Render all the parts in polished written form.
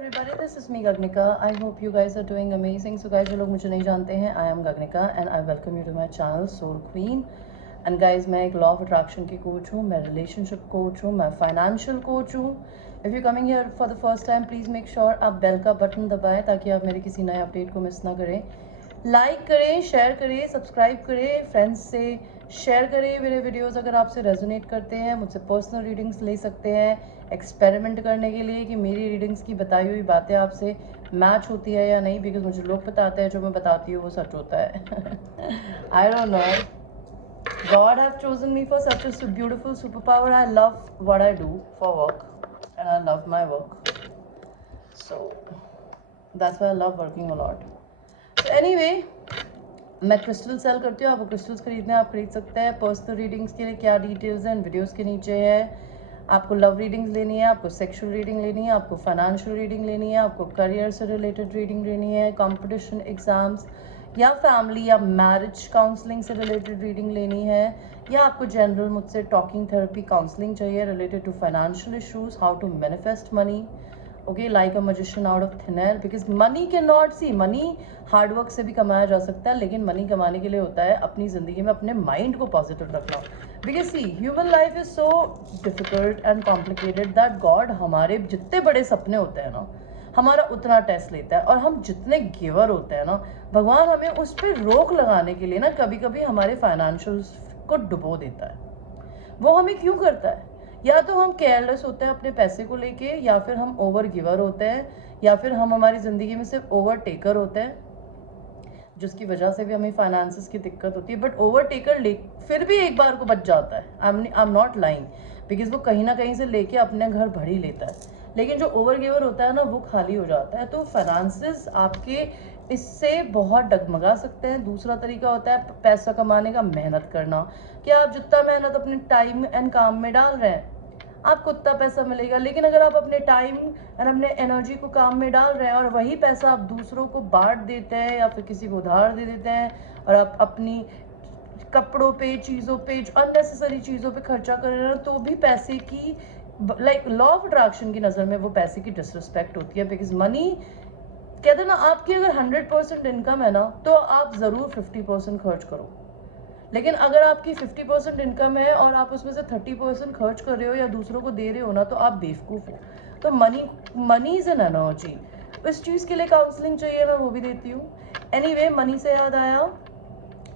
everybody, this is me Gagnika. I hope you guys are doing amazing. So guys, जो लोग मुझे नहीं जानते हैं, I am Gagnika and I welcome you to my channel Soul Queen. And guys, मैं एक law of attraction की coach हूँ, मैं रिलेशनशिप कोच हूँ, मैं फाइनेंशियल कोच हूँ. If you coming here for the first time, please make sure आप bell का बटन दबाएं ताकि आप मेरे किसी नए अपडेट को मिस ना करें. लाइक करें, शेयर करें, सब्सक्राइब करें, फ्रेंड्स से शेयर करें मेरे वीडियोस अगर आपसे रेजोनेट करते हैं. मुझसे पर्सनल रीडिंग्स ले सकते हैं एक्सपेरिमेंट करने के लिए कि मेरी रीडिंग्स की बताई हुई बातें आपसे मैच होती है या नहीं, बिकॉज मुझे लोग बताते हैं जो मैं बताती हूँ वो सच होता है. I don't know, God have chosen me for such a beautiful superpower. I love what I do for work and I love my work. So that's why I love working a lot. So anyway, मैं crystal cell करती हूँ. आपको crystals खरीदने आप खरीद सकते हैं. Personal readings के लिए क्या डिटेल्स हैं वीडियोस के नीचे है. आपको लव रीडिंग्स लेनी है, आपको सेक्सुअल रीडिंग लेनी है, आपको फाइनेंशियल रीडिंग लेनी है, आपको करियर से रिलेटेड रीडिंग लेनी है, कंपटीशन एग्जाम्स या फैमिली या मैरिज काउंसलिंग से रिलेटेड रीडिंग लेनी है, या आपको जनरल मुझसे टॉकिंग थेरेपी काउंसलिंग चाहिए related to financial issues, how to manifest money, okay, like a magician out of thin air. Because money can not see, money hard work से भी कमाया जा सकता है, लेकिन मनी कमाने के लिए होता है अपनी ज़िंदगी में अपने माइंड को पॉजिटिव रखना. Because see, human life is so difficult and complicated that God हमारे जितने बड़े सपने होते हैं ना, हमारा उतना टेस्ट लेता है. और हम जितने गिवर होते हैं ना, भगवान हमें उस पर रोक लगाने के लिए ना कभी कभी हमारे फाइनेंशियल्स को डुबो देता है. वो हमें क्यों करता है? या तो हम केयरलेस होते हैं अपने पैसे को लेके, या फिर हम ओवर गिवर होते हैं, या फिर हम हमारी ज़िंदगी में सिर्फ ओवर टेकर होते हैं, जिसकी वजह से भी हमें फाइनेंसेस की दिक्कत होती है. बट ओवर टेकर फिर भी एक बार को बच जाता है. I am not lying, because वो कहीं ना कहीं से लेके अपने घर भर ही लेता है. लेकिन जो ओवर गिवर होता है ना, वो खाली हो जाता है. तो फाइनेंसेस आपके इससे बहुत डगमगा सकते हैं. दूसरा तरीका होता है पैसा कमाने का, मेहनत करना. कि आप जितना मेहनत अपने टाइम एंड काम में डाल रहे हैं, आपको उतना पैसा मिलेगा. लेकिन अगर आप अपने टाइम और अपने एनर्जी को काम में डाल रहे हैं और वही पैसा आप दूसरों को बांट देते हैं या फिर किसी को उधार दे देते हैं और आप अपनी कपड़ों पे, चीज़ों पे, अननेसेसरी चीज़ों पे खर्चा कर रहे हैं, तो भी पैसे की लाइक लॉ ऑफ अट्रैक्शन की नज़र में वो पैसे की डिसरिस्पेक्ट होती है. बिकॉज मनी कहते हैं ना, आपकी अगर 100% इनकम है ना, तो आप ज़रूर 50% खर्च करो. लेकिन अगर आपकी 50% इनकम है और आप उसमें से 30% खर्च कर रहे हो या दूसरों को दे रहे हो ना, तो आप बेवकूफ़ हो. तो मनी इज़ एन एनर्जी. इस चीज़ के लिए काउंसलिंग चाहिए, मैं वो भी देती हूँ. एनीवे, मनी से याद आया,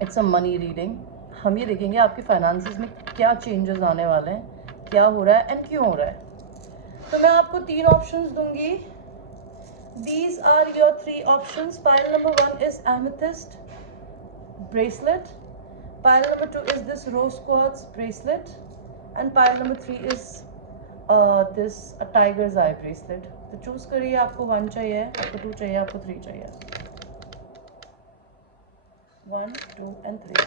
इट्स अ मनी रीडिंग. हम ये देखेंगे आपके फाइनेंसेस में क्या चेंजेस आने वाले हैं, क्या हो रहा है एंड क्यों हो रहा है. तो मैं आपको 3 ऑप्शंस दूंगी. These are your 3 options. Pile number 1 is amethyst bracelet. Pile number 2 is this rose quartz bracelet. And pile number 3 is this tiger's eye bracelet. तो चूज करिए, आपको 1 चाहिए, आपको 2 चाहिए, आपको 3 चाहिए. 1, 2 and 3.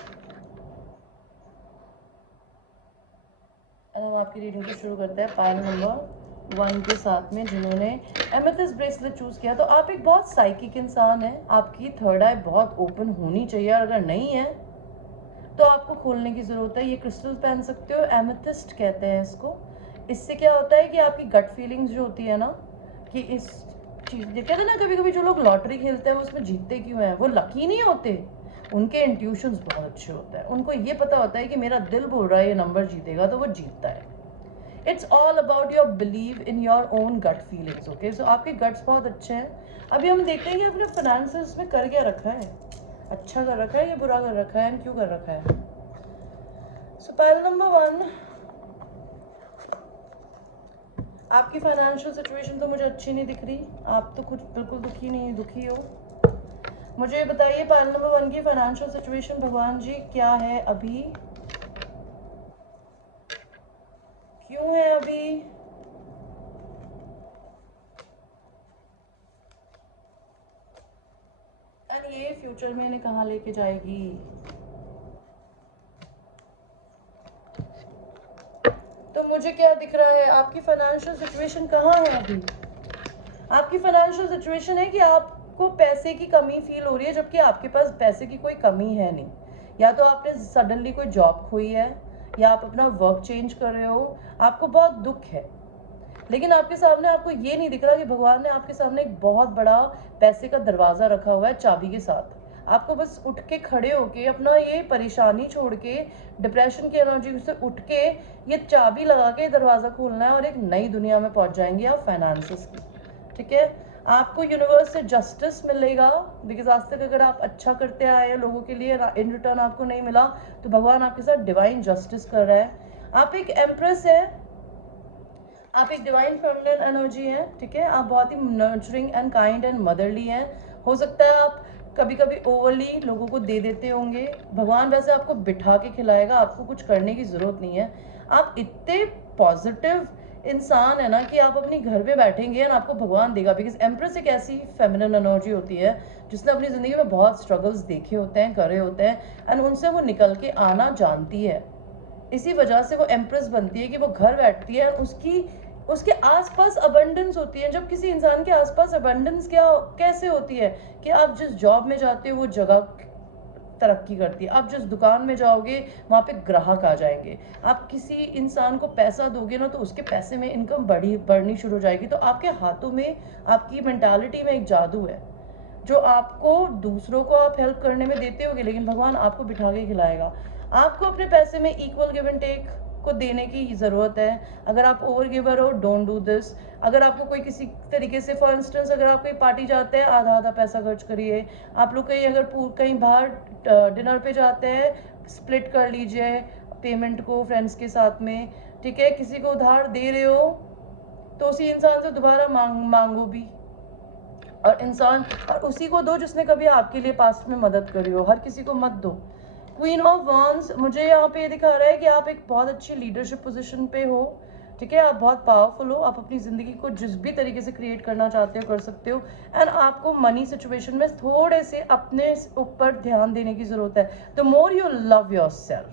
अब हम आपकी रीडिंग को शुरू करते हैं पाइल नंबर 1 के साथ में, जिन्होंने एमेथिस्ट ब्रेसलेट चूज़ किया. तो आप एक बहुत साइकिक इंसान हैं. आपकी थर्ड आई बहुत ओपन होनी चाहिए, और अगर नहीं है तो आपको खोलने की ज़रूरत है. ये क्रिस्टल पहन सकते हो, एमेथिस्ट कहते हैं इसको. इससे क्या होता है कि आपकी गट फीलिंग्स जो होती है ना, कि इस चीज़ कहते हैं ना, कभी कभी जो लोग लॉटरी खेलते हैं वो उसमें जीतते क्यों हैं, वो लकी नहीं होते. उनके इंट्यूशंस बहुत अच्छे होते हैं. उनको ये पता होता है कि मेरा दिल बोल रहा है ये नंबर जीतेगा, तो वो जीतता है. It's all about your believe in your own gut feelings. Okay, so आपके गट्स बहुत अच्छे हैं. अभी हम देखते हैं कि आपने फाइनेंसेस में कर क्या रखा है. अच्छा कर रखा है या बुरा कर रखा है, एंड क्यों कर रखा है. सो पाइल नंबर 1, आपकी फाइनेंशियल सिचुएशन तो मुझे अच्छी नहीं दिख रही. आप तो कुछ बिल्कुल दुखी हो. मुझे बताइए पाइल नंबर 1 की फाइनेंशियल सिचुएशन भगवान जी क्या है अभी, क्यों है अभी, एंड ये फ्यूचर में इन्हें कहाँ लेके जाएगी. तो मुझे क्या दिख रहा है, आपकी फाइनेंशियल सिचुएशन कहाँ है अभी. आपकी फाइनेंशियल सिचुएशन है कि आपको पैसे की कमी फील हो रही है, जबकि आपके पास पैसे की कोई कमी है नहीं. या तो आपने सडनली कोई जॉब खोई है, या आप अपना वर्क चेंज कर रहे हो, आपको बहुत दुख है. लेकिन आपके सामने आपको ये नहीं दिख रहा कि भगवान ने आपके सामने एक बहुत बड़ा पैसे का दरवाजा रखा हुआ है चाबी के साथ। आपको बस उठ के खड़े होके अपना ये परेशानी छोड़ के, डिप्रेशन की एनर्जी से उठ के, ये चाबी लगा के दरवाजा खोलना है और एक नई दुनिया में पहुंच जाएंगे आप फाइनेंसेस की। ठीक है, आपको यूनिवर्स से जस्टिस मिलेगा, बिकॉज आज तक अगर आप अच्छा करते आए हैं लोगों के लिए, इन रिटर्न आपको नहीं मिला, तो भगवान आपके साथ डिवाइन जस्टिस कर रहा है। आप एक एम्प्रेस है, आप एक डिवाइन फेमिनिन एनर्जी है। ठीक है, आप बहुत ही nurturing and kind and motherly हैं। हो सकता है आप कभी कभी ओवरली लोगों को दे देते होंगे। भगवान वैसे आपको बिठा के खिलाएगा, आपको कुछ करने की जरूरत नहीं है। आप इतने पॉजिटिव इंसान है ना कि आप अपने घर पे बैठेंगे और आपको भगवान देगा, बिकॉज एम्प्रेस एक ऐसी फेमिनिन एनर्जी होती है जिसने अपनी जिंदगी में बहुत स्ट्रगल्स देखे होते हैं, करे होते हैं, एंड उनसे वो निकल के आना जानती है। इसी वजह से वो एम्प्रेस बनती है कि वो घर बैठती है और उसके आसपास अबंडेंस होती है। जब किसी इंसान के आसपास अबंडेंस कैसे होती है कि आप जिस जॉब में जाते हो वो जगह तरक्की करती है, आप जिस दुकान में जाओगे वहाँ पे ग्राहक आ जाएंगे, आप किसी इंसान को पैसा दोगे ना तो उसके पैसे में इनकम बढ़नी शुरू हो जाएगी। तो आपके हाथों में, आपकी मेंटालिटी में एक जादू है जो आपको, दूसरों को आप हेल्प करने में देते होगे लेकिन भगवान आपको बिठा के खिलाएगा। आपको अपने पैसे में इक्वल गिव एंड टेक को देने की ज़रूरत है। अगर आप ओवर गिवर हो, डोंट डू दिस। अगर आपको कोई किसी तरीके से, फॉर इंस्टेंस अगर आप कोई पार्टी जाते हैं, आधा आधा पैसा खर्च करिए। आप लोग कहीं बाहर डिनर पे जाते हैं, स्प्लिट कर लीजिए पेमेंट को फ्रेंड्स के साथ में। ठीक है, किसी को उधार दे रहे हो तो उसी इंसान से दोबारा मांगो भी, और उसी को दो जिसने कभी आपके लिए पास्ट में मदद करी हो, हर किसी को मत दो। क्वीन ऑफ वॉन्ड्स मुझे यहाँ पे दिखा रहा है कि आप एक बहुत अच्छी लीडरशिप पोजीशन पे हो। ठीक है, आप बहुत पावरफुल हो, आप अपनी ज़िंदगी को जिस भी तरीके से क्रिएट करना चाहते हो कर सकते हो। एंड आपको मनी सिचुएशन में थोड़े से अपने ऊपर ध्यान देने की ज़रूरत है। The more you love your self,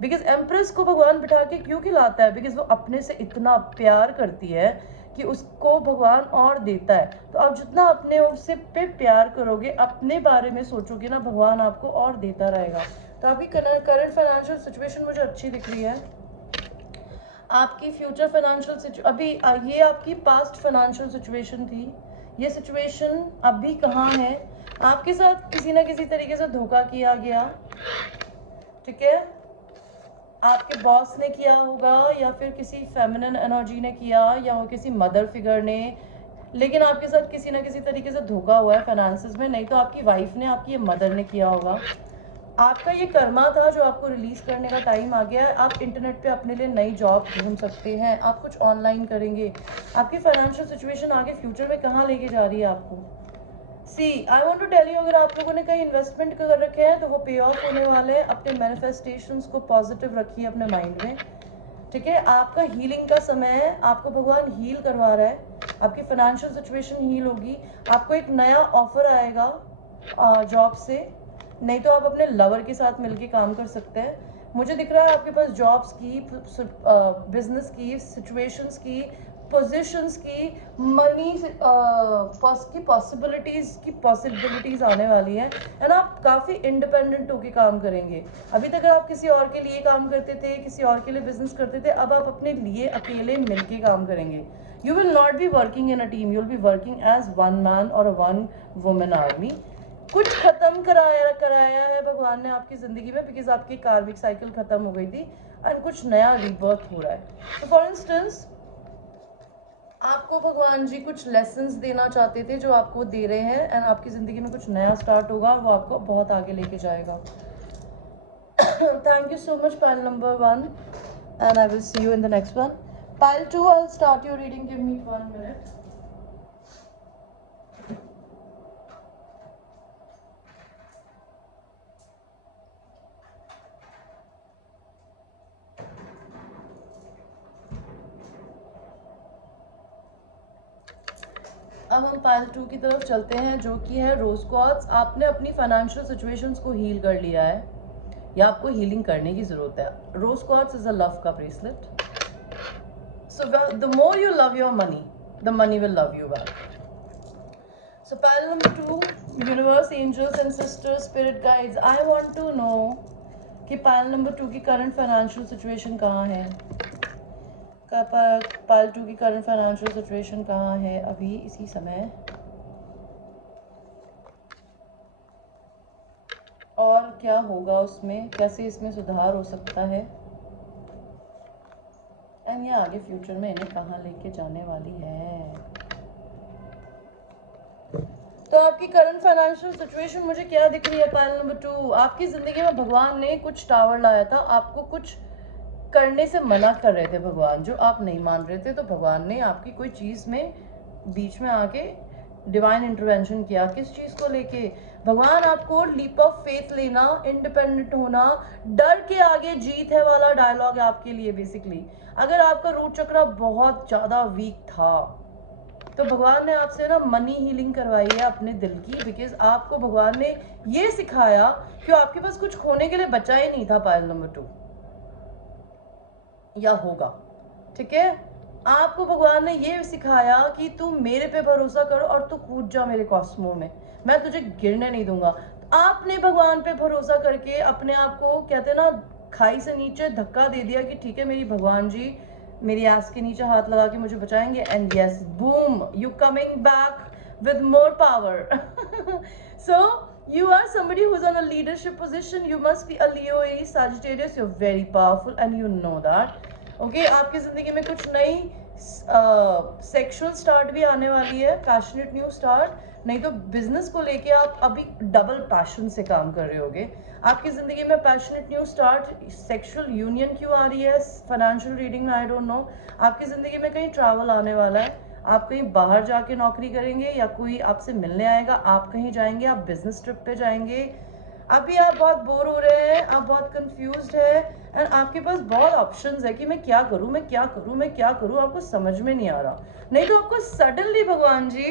because empress को भगवान बिठा के क्यों खिलाता है, बिकॉज वो अपने से इतना प्यार करती है कि उसको भगवान और देता है। तो आप जितना अपने उससे पे प्यार करोगे, अपने बारे में सोचोगे ना, भगवान आपको और देता रहेगा। तो आपकी करंट फाइनेंशियल सिचुएशन मुझे अच्छी दिख रही है। आपकी फ्यूचर फाइनेंशियल अभी ये आपकी पास्ट फाइनेंशियल सिचुएशन थी, ये सिचुएशन अभी कहाँ है? आपके साथ किसी ना किसी तरीके से धोखा किया गया। ठीक है, आपके बॉस ने किया होगा, या फिर किसी फेमिनिन एनर्जी ने किया, या किसी मदर फिगर ने, लेकिन आपके साथ किसी ना किसी तरीके से धोखा हुआ है फाइनेंसेस में। नहीं तो आपकी वाइफ ने, आपकी मदर ने किया होगा। आपका ये कर्मा था जो आपको रिलीज करने का टाइम आ गया है। आप इंटरनेट पे अपने लिए नई जॉब ढूंढ सकते हैं, आप कुछ ऑनलाइन करेंगे। आपकी फाइनेंशियल सिचुएशन आगे फ्यूचर में कहाँ लेके जा रही है आपको? See I want to tell you, अगर आप लोगों ने कहीं इन्वेस्टमेंट कर रखे हैं तो वो पे ऑफ होने वाले हैं। अपने मैनिफेस्टेशंस को पॉजिटिव रखिए अपने माइंड में। ठीक है, आपका हीलिंग का समय है, आपको भगवान हील करवा रहा है, आपकी फाइनेंशियल सिचुएशन हील होगी। आपको एक नया ऑफर आएगा जॉब से, नहीं तो आप अपने लवर के साथ मिलके काम कर सकते हैं। मुझे दिख रहा है आपके पास जॉब्स की, बिजनेस की, सिचुएशंस की, पोजीशंस की, मनी की पॉसिबिलिटीज आने वाली हैं, एंड आप काफ़ी इंडिपेंडेंट होके काम करेंगे। अभी तक आप किसी और के लिए काम करते थे, किसी और के लिए बिजनेस करते थे, अब आप अपने लिए अकेले मिलके काम करेंगे। You will not be working in a team, you will be working as one man और अ वन वुमेन आर्मी। कुछ खत्म कराया है भगवान ने आपकी जिंदगी में, बिकॉज आपकी कार्मिक साइकिल खत्म हो गई थी एंड कुछ नया रीबर्थ हो रहा है। तो फॉर इंस्टेंस आपको भगवान जी कुछ लेसन्स देना चाहते थे जो आपको दे रहे हैं, एंड आपकी जिंदगी में कुछ नया स्टार्ट होगा और वो आपको बहुत आगे लेके जाएगा। Thank you so much pile number 1, and I will see you in the next one. Pile 2, I will start your reading, give me 1 minute। अब हम पाइल 2 की तरफ चलते हैं, जो कि है रोज क्वार्ट्ज। आपने अपनी फाइनेंशियल सिचुएशंस को हील कर लिया है, या आपको हीलिंग करने की जरूरत है। Rose quartz is a love का bracelet. So the more you love your money, the money will love you back. So pile number 2, universe, angels and sisters, spirit guides, I want to know कि pile number 2 की current financial situation कहाँ है। Part 2 की current financial situation कहाँ है अभी इसी समय, और क्या होगा उसमें, कैसे इसमें सुधार हो सकता है, एंड ये आगे फ्यूचर में इन्हें कहाँ लेके जाने वाली है। तो आपकी करंट फाइनेंशियल सिचुएशन मुझे क्या दिख रही है पाइल नंबर 2, आपकी जिंदगी में भगवान ने कुछ टावर लाया था, आपको कुछ करने से मना कर रहे थे भगवान, जो आप नहीं मान रहे थे, तो भगवान ने आपकी कोई चीज में बीच में आके डिवाइन इंटरवेंशन किया। किस चीज को लेके? भगवान आपको लीप ऑफ फेथ लेना, इंडिपेंडेंट होना, डर के आगे जीत है वाला डायलॉग है आपके लिए बेसिकली। अगर आपका रूट चक्र बहुत ज्यादा वीक था तो भगवान ने आपसे ना मनी हीलिंग करवाई है अपने दिल की, बिकॉज आपको भगवान ने ये सिखाया कि आपके पास कुछ खोने के लिए बचा ही नहीं था पायल नंबर 2, या होगा, ठीक है। आपको भगवान ने ये सिखाया कि तू मेरे पे भरोसा कर और तू कूद जा मेरे कॉस्मो में, मैं तुझे गिरने नहीं दूंगा। आपने भगवान पे भरोसा करके अपने आप को, कहते हैं ना, खाई से नीचे धक्का दे दिया कि ठीक है मेरी भगवान जी मेरी आस के नीचे हाथ लगा के मुझे बचाएंगे, and yes boom you coming back with more power. So you are somebody who's on a leadership position, you must be a Leo, Aries, Sagittarius, you're very powerful and you know that. Okay आपकी जिंदगी में कुछ नई sexual start भी आने वाली है, passionate new start, नहीं तो बिजनेस को लेके आप अभी डबल पैशन से काम कर रहे होगे। आपकी जिंदगी में passionate new start, sexual union क्यों आ रही है फाइनेंशियल रीडिंग में, आई डोंट नो। आपकी जिंदगी में कहीं ट्रैवल आने वाला है, आप कहीं बाहर जाके नौकरी करेंगे या कोई आपसे मिलने आएगा, आप कहीं जाएंगे, आप बिजनेस ट्रिप पे जाएंगे। अभी आप बहुत बोर हो रहे हैं, आप बहुत कंफ्यूज्ड है, एंड आपके पास बहुत ऑप्शंस है कि मैं क्या करूं, मैं क्या करूं, मैं क्या करूं, आपको समझ में नहीं आ रहा। नहीं तो आपको सडनली भगवान जी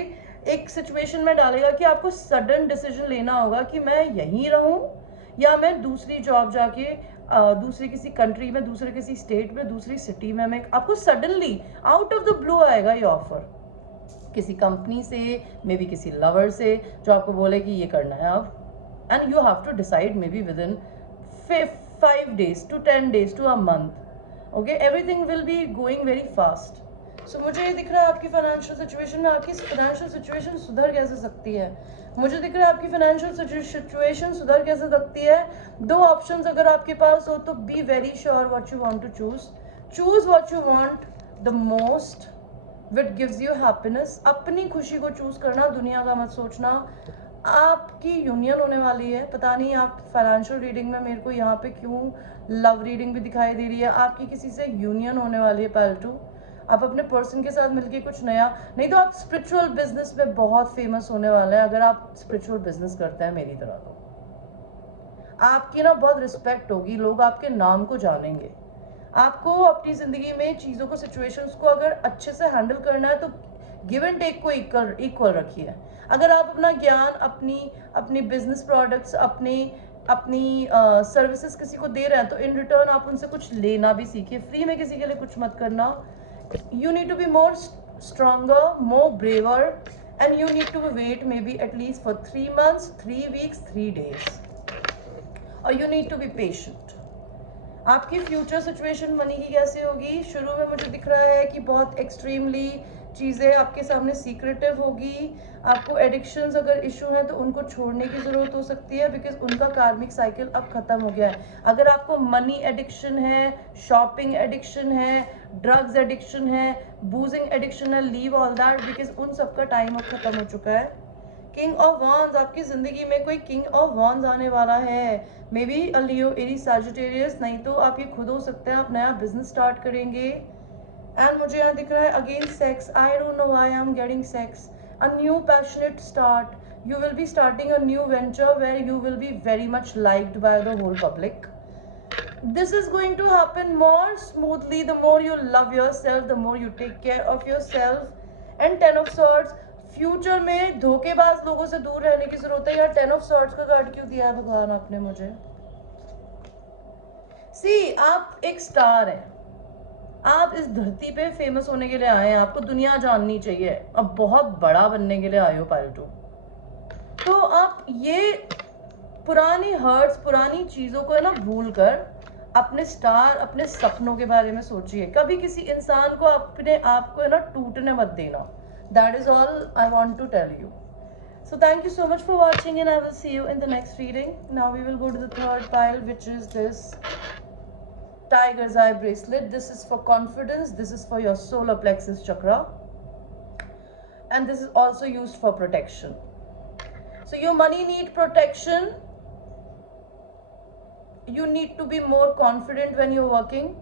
एक सिचुएशन में डालेगा कि आपको सडन डिसीजन लेना होगा कि मैं यहीं रहूं या मैं दूसरी जॉब जाके दूसरी किसी कंट्री में, दूसरे किसी स्टेट में, दूसरी सिटी में, मैं आपको suddenly out of the blue आएगा ये ऑफर किसी कंपनी से, मे बी किसी लवर से, जो आपको बोले कि ये करना है अब, and you have to decide maybe within 5 days to 10 days to a month. Okay, everything will be going very fast. So मुझे ये दिख रहा है आपकी फाइनेंशियल सिचुएशन में, आपकी फाइनेंशियल सिचुएशन सुधर कैसे सकती है। मुझे दिख रहा है आपकी फाइनेंशियल सिचुएशन सुधर कैसे सकती है। दो ऑप्शंस अगर आपके पास हो तो be very sure what you want to choose what you want the most, which gives you happiness. अपनी खुशी को चूज करना, दुनिया का मत सोचना। आपकी यूनियन होने वाली है, पता नहीं आप फाइनेंशियल रीडिंग में, मेरे को यहाँ पे क्यों लव रीडिंग भी दिखाई दे रही है, आपकी किसी से यूनियन होने वाली है पालतू। आप अपने पर्सन के साथ मिलके कुछ नया, नहीं तो आप स्पिरिचुअल बिजनेस में बहुत फेमस होने वाले हैं। अगर आप स्पिरिचुअल बिजनेस करते हैं मेरी तरह तो आपकी ना बहुत रिस्पेक्ट होगी, लोग आपके नाम को जानेंगे। आपको अपनी जिंदगी में चीज़ों को, सिचुएशंस को अगर अच्छे से हैंडल करना है तो गिव एंड टेक को इक्वल रखिए। अगर आप अपना ज्ञान, अपनी बिजनेस प्रोडक्ट्स, अपनी सर्विसेज किसी को दे रहे हैं तो इन रिटर्न आप उनसे कुछ लेना भी सीखिए। फ्री में किसी के लिए कुछ मत करना। You need to be more stronger, more braver, and you need to wait maybe at least for 3 months, 3 weeks, 3 days, और you need to be patient. आपकी फ्यूचर सिचुएशन मनी की कैसे होगी? शुरू में मुझे दिख रहा है कि बहुत एक्सट्रीमली चीज़ें आपके सामने सीक्रेटिव होगी। आपको एडिक्शंस अगर इशू हैं तो उनको छोड़ने की ज़रूरत हो सकती है, बिकॉज उनका कार्मिक साइकिल अब ख़त्म हो गया है। अगर आपको मनी एडिक्शन है, शॉपिंग एडिक्शन है, ड्रग्स एडिक्शन है, बूजिंग एडिक्शन है, लीव ऑल दैट, बिकॉज उन सबका टाइम अब ख़त्म हो चुका है। किंग ऑफ वॉन्स, आपकी ज़िंदगी में कोई किंग ऑफ वॉन्स आने वाला है, may be a Leo, Aries, Sagittarius, नहीं तो आप ये खुद हो सकते हैं, आप नया बिजनेस स्टार्ट करेंगे। एंड मुझे यहाँ दिख रहा है again sex, I don't know why I am getting sex, a new passionate start, you will be starting a new venture where you will be very much liked by the whole public. This is going to happen more smoothly the more you love yourself, the more you take care of yourself. And 10 of swords, future में धोखेबाज लोगों से दूर रहने की जरूरत है। यार 10 ऑफ सॉर्ड्स का कार्ड क्यों दिया है भगवान आपने मुझे? सी, आप एक स्टार हैं, आप इस धरती पे फेमस होने के लिए आए हैं, आपको दुनिया जाननी चाहिए, अब बहुत बड़ा बनने के लिए आए हो पायलटू। तो आप ये पुरानी हर्ट्स, पुरानी चीज़ों को है ना भूल कर अपने सपनों के बारे में सोचिए, कभी किसी इंसान को अपने आप को ना टूटने मत देना. That is all I want to tell you. So thank you so much for watching, and I will see you in the next reading. Now we will go to the third pile, which is this tiger's eye bracelet. This is for confidence. This is for your solar plexus chakra, and this is also used for protection. So your money need protection. You need to be more confident when you're working.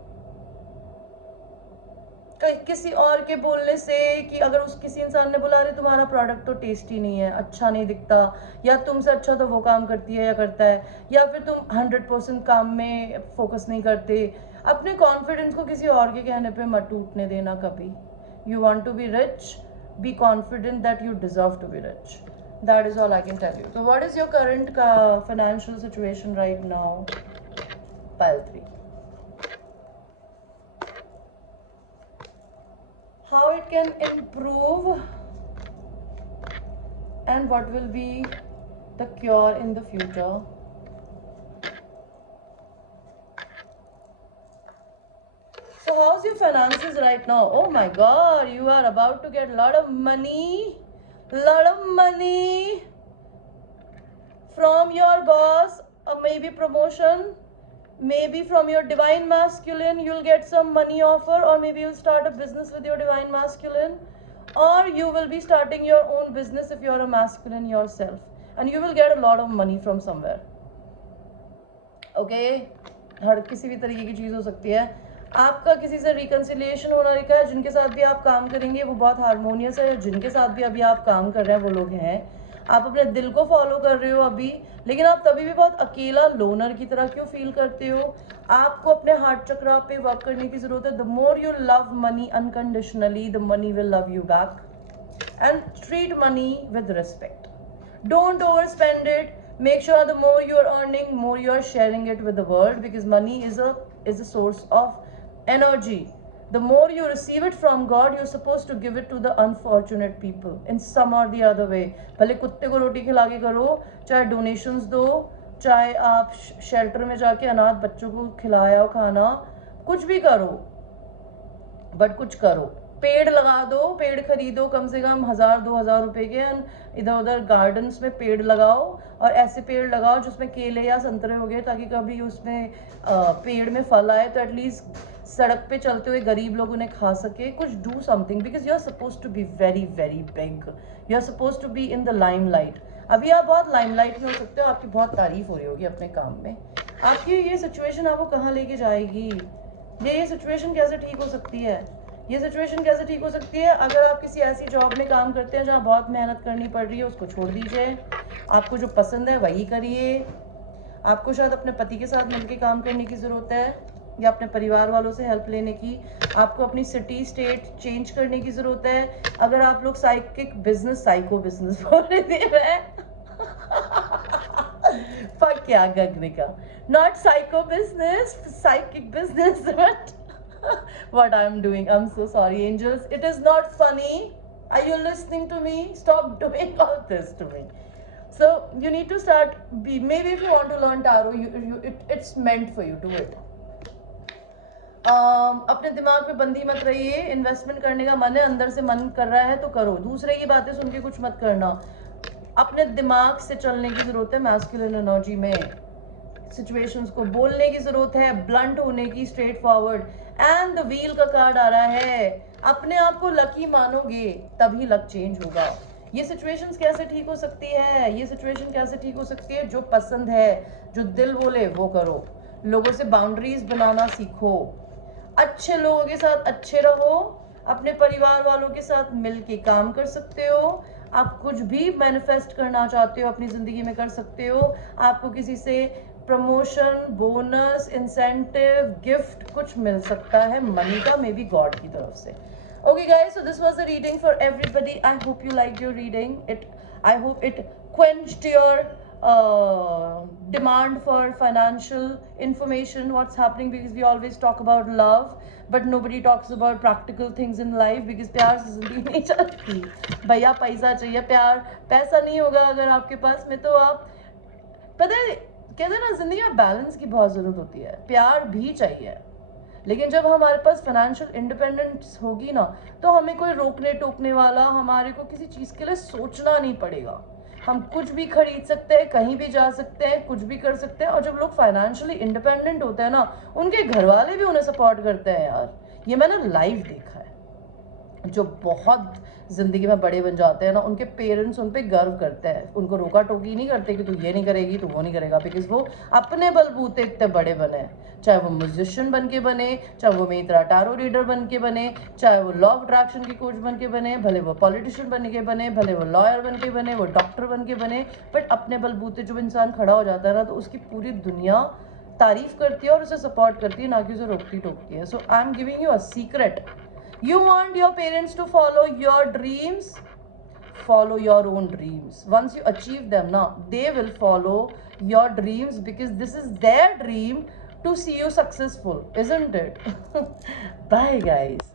किसी और के बोलने से, कि अगर उस किसी इंसान ने बोला अरे तुम्हारा प्रोडक्ट तो टेस्टी नहीं है, अच्छा नहीं दिखता, या तुमसे अच्छा तो वो काम करती है या करता है, या फिर तुम 100% काम में फोकस नहीं करते, अपने कॉन्फिडेंस को किसी और के कहने पे मत टूटने देना कभी. You want to be rich, be confident that you deserve to be rich. That is all I can tell you. So what is your current financial situation right now? Pile 3. How it can improve and what will be the cure in the future. So how's your finances right now? Oh my god, you are about to get a lot of money from your boss, or maybe promotion. Maybe from your divine masculine you'll get some money offer, or maybe you'll start a business with your divine masculine, or you will be starting your own business if you're a masculine yourself, and you will get a lot of money from somewhere. Okay, हर किसी भी तरीके की चीज़ हो सकती है. आपका किसी से रिकन्सिलिएशन होना लिखा है. जिनके साथ भी आप काम करेंगे वो बहुत हारमोनियस है. जिनके साथ भी अभी आप काम कर रहे हैं वो लोग हैं. आप अपने दिल को फॉलो कर रहे हो अभी, लेकिन आप तभी भी बहुत अकेला लोनर की तरह क्यों फील करते हो? आपको अपने हार्ट चक्रा पे वर्क करने की जरूरत है. The more you love money unconditionally, the money will love you back. And treat money with respect. Don't over spend it. Make sure the more you are earning, more you are sharing it with the world, because money is a source of energy. The more you receive it from God, you're supposed to give it to the unfortunate people in some or the other way. भले कुत्ते को रोटी खिला के करो, चाहे donations दो, चाहे आप शेल्टर में जाके अनाथ बच्चों को खिलाया खाना, कुछ भी करो, बट कुछ करो. पेड़ लगा दो, पेड़ खरीदो कम से कम 1000-2000 रुपए के, इधर उधर गार्डन्स में पेड़ लगाओ, और ऐसे पेड़ लगाओ जिसमें केले या संतरे हो गए, ताकि कभी उसमें पेड़ में फल आए तो एटलीस्ट सड़क पे चलते हुए गरीब लोग उन्हें खा सके. कुछ do something, because you are suppose to be very very big. You are suppose to be in the limelight. अभी आप बहुत लाइमलाइट में हो सकते हो, आपकी बहुत तारीफ हो रही होगी अपने काम में. आपकी ये सिचुएशन आपको कहाँ लेके जाएगी? ये सिचुएशन कैसे ठीक हो सकती है? ये सिचुएशन कैसे ठीक हो सकती है? अगर आप किसी ऐसी जॉब में काम करते हैं जहाँ बहुत मेहनत करनी पड़ रही है, उसको छोड़ दीजिए. आपको जो पसंद है वही करिए. आपको शायद अपने पति के साथ मिलकर काम करने की ज़रूरत है, या अपने परिवार वालों से हेल्प लेने की. आपको अपनी सिटी स्टेट चेंज करने की ज़रूरत है. अगर आप लोग साइको बिजनेस बोल रहे थे, मैं फक क्या गगनिका, not psycho business, psychic business. But what I'm doing, I'm so sorry angels, it is not funny. Are you listening to me? Stop doing all this to me. So you need to start maybe if you want to learn tarot, it's meant for you. Do it. अपने दिमाग पे बंदी मत रहिए. Investment करने का मन है, अंदर से मन कर रहा है तो करो. दूसरे की बातें सुन के कुछ मत करना. अपने दिमाग से चलने की जरूरत है मैस्कुलिन एनर्जी में. सिचुएशंस को बोलने की जरूरत है, ब्लंट होने की, straight forward. And the wheel का कार्ड आ रहा है. अपने आप को लकी मानोगे तभी लक चेंज होगा. ये सिचुएशंस कैसे ठीक हो सकती है? ये सिचुएशन कैसे ठीक हो सकती है? जो पसंद है, जो दिल बोले वो करो. लोगों से बाउंड्रीज बनाना सीखो. अच्छे लोगों के साथ अच्छे रहो. अपने परिवार वालों के साथ मिल के काम कर सकते हो. आप कुछ भी मैनिफेस्ट करना चाहते हो अपनी ज़िंदगी में कर सकते हो. आपको किसी से प्रमोशन, बोनस, इंसेंटिव, गिफ्ट कुछ मिल सकता है मनी का, मे बी गॉड की तरफ से. Okay guys, so this was the reading for everybody. I hope you liked your reading. I hope it quenched your demand for financial information, what's happening, because we always talk about love but nobody talks about practical things in life, because प्यार से जिंदगी नहीं चलती भैया. पैसा चाहिए, प्यार पैसा नहीं होगा अगर आपके पास में, तो आप पता है कहते हैं ना, जिंदगी में बैलेंस की बहुत ज़रूरत होती है, प्यार भी चाहिए, लेकिन जब हमारे पास फाइनेंशियल इंडिपेंडेंस होगी ना, तो हमें कोई रोकने टोकने वाला, हमारे को किसी चीज़ के लिए सोचना नहीं पड़ेगा। हम कुछ भी खरीद सकते हैं, कहीं भी जा सकते हैं, कुछ भी कर सकते हैं। और जब लोग फाइनेंशियली इंडिपेंडेंट होते हैं ना, उनके घर वाले भी उन्हें सपोर्ट करते हैं यार। ये मैंने लाइव देखा है। जो बहुत ज़िंदगी में बड़े बन जाते हैं ना, उनके पेरेंट्स उन पे गर्व करते हैं, उनको रोका टोकी नहीं करते कि तू ये नहीं करेगी, तू वो नहीं करेगा, बिकॉज वो अपने बलबूते इतने बड़े बने। चाहे वो म्यूजिशियन बन के बने, चाहे वो मेरी तरह टारो रीडर बन के बने, चाहे वो लॉ ऑफ अट्रैक्शन की कोच बन के बने, भले वो पॉलिटिशियन बन के बने, भले वो लॉयर बन के बने, वो डॉक्टर बन के बने, बट अपने बलबूते जब इंसान खड़ा हो जाता है ना, तो उसकी पूरी दुनिया तारीफ करती है और उसे सपोर्ट करती है, ना कि उसे रोकती टोकती है। So I am giving you a secret. You want your parents to follow your dreams? Follow your own dreams. Once you achieve them, now they will follow your dreams because this is their dream to see you successful, isn't it? Bye, guys.